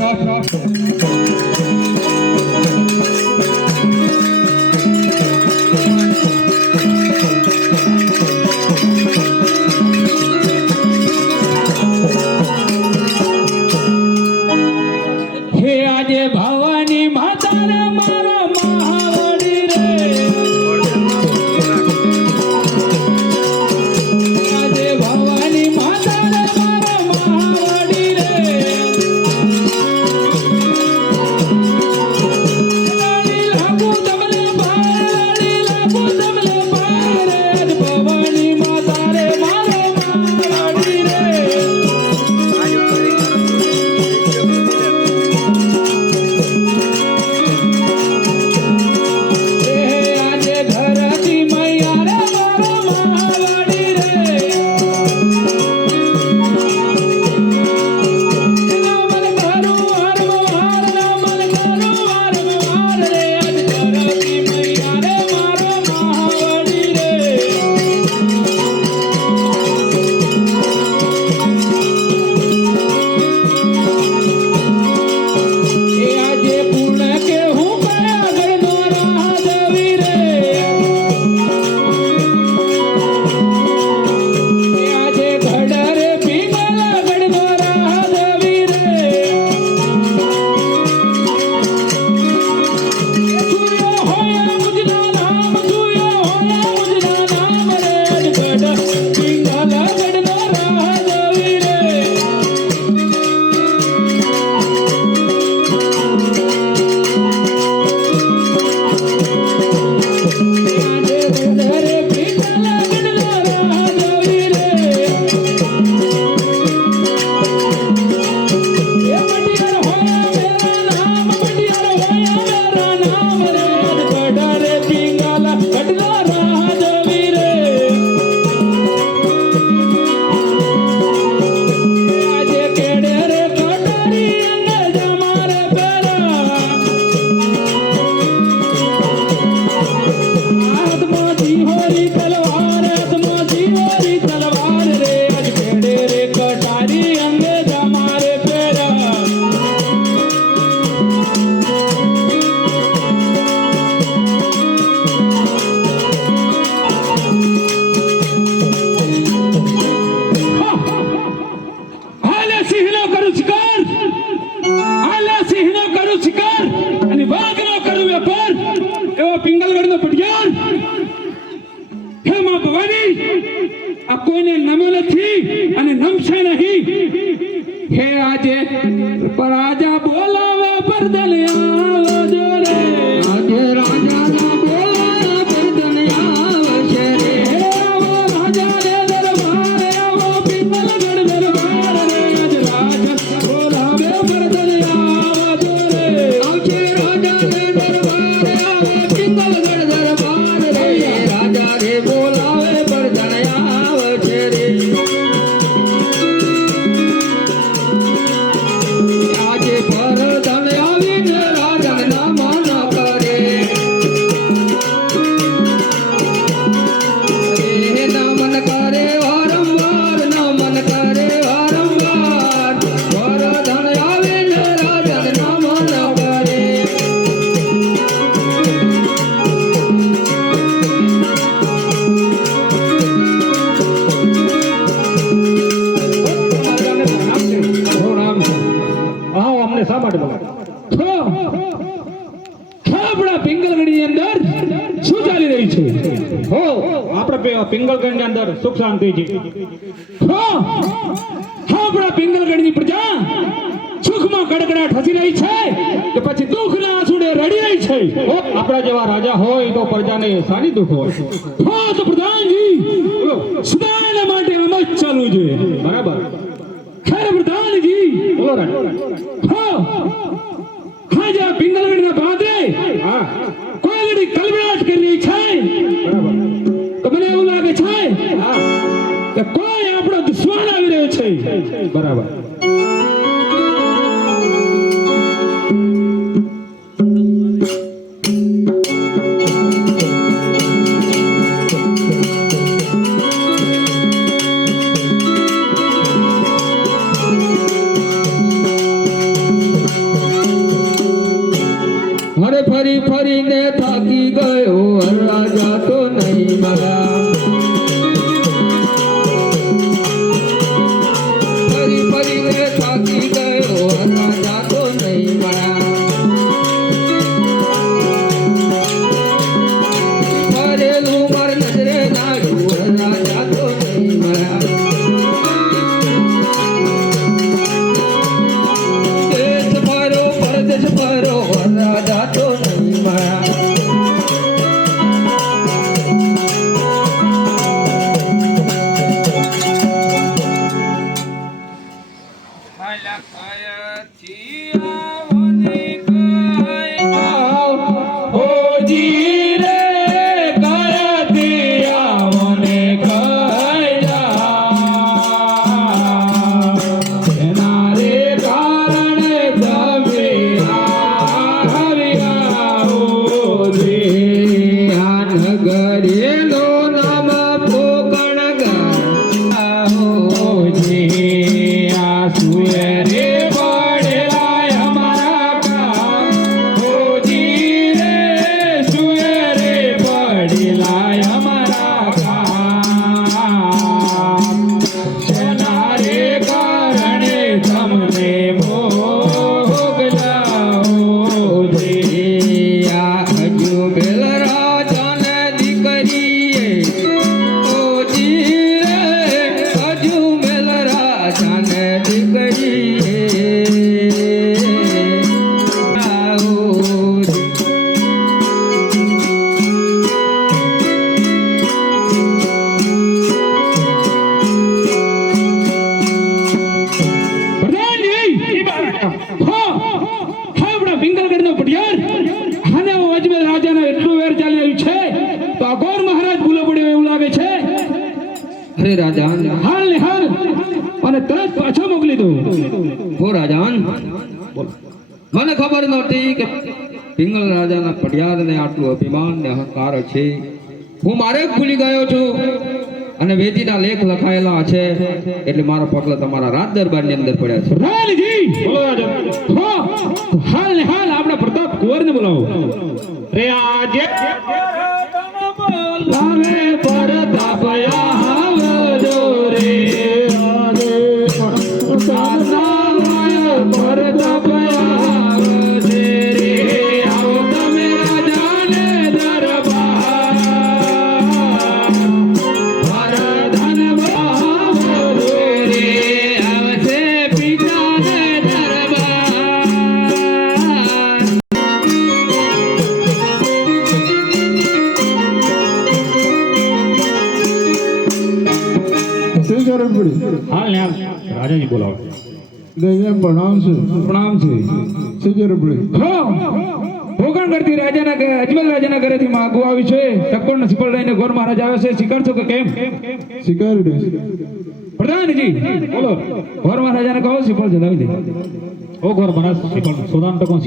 हे आजे भाव નથી અને નમશે નહીં. હે આજે રાજા બોલા. અને સામાડ આપણા પિંગલગઢની અંદર શું ચાલી રહી છે? હો આપણે પિંગલગઢની અંદર સુખ શાંતિ છે. હો આપણા પિંગલગઢની પ્રજા સુખમાં કડકડાટ હસી રહી છે કે પછી દુઃખના આંસુડે રડી રહી છે? આપણા જેવા રાજા હોય તો પ્રજાને સાની દુઃખ હોય. હો તો પ્રધાનજી સુધારા માટે આમ જ ચાલવું જોઈએ. બરાબર. ಪ್ರಧಾನಿಗೆ ખાજા પિંગલવેડના બાદે કોયલડી કલબલાટ કરી છે તો મને એવું લાગે છે કે કોઈ આપણો દુશ્મન આવી રહ્યો છે બરાબર ફરી ફરીને થાકી ગયો રાજા તો નહીં મળ્યા ફરી ફરીને થાકી ગયો રાજા તો નહીં મળ્યા ફરેલું દો હો રાજાન મને ખબર નહોતી કે પિંગલ રાજાના પટિયાદને આટલું અભિમાન ને અહંકાર છે. હું મારે જ ભૂલી ગયો છું. અને વેદીના લેખ લખાયેલા છે. એટલે મારા પગલા તમારા રાજ દરબારની અંદર પડ્યા છે. રાણીજી બોલો રાજા. હાલ ને હાલ આપણા પ્રતાપ કુંવરને બોલાવો. રે આજે હાલ ને હાલ રાજાજી બોલાવો. દેવ્યા પ્રણામ છે. પ્રણામ છે. કરવું ભોગણ કરતી રાજાના અજમલ રાજાના ઘરેથી માગવું આવ્યું છે. ટકોણ સિપલ લઈને ગોર મહારાજ આવે છે. શીખરશો કે કેમ? શિકારી પ્રધાનજી બોલો. ગોર મહારાજાને કહો સિપલ જણાવી દે. ઓ ગોર મહારાજ સોદાન ટકો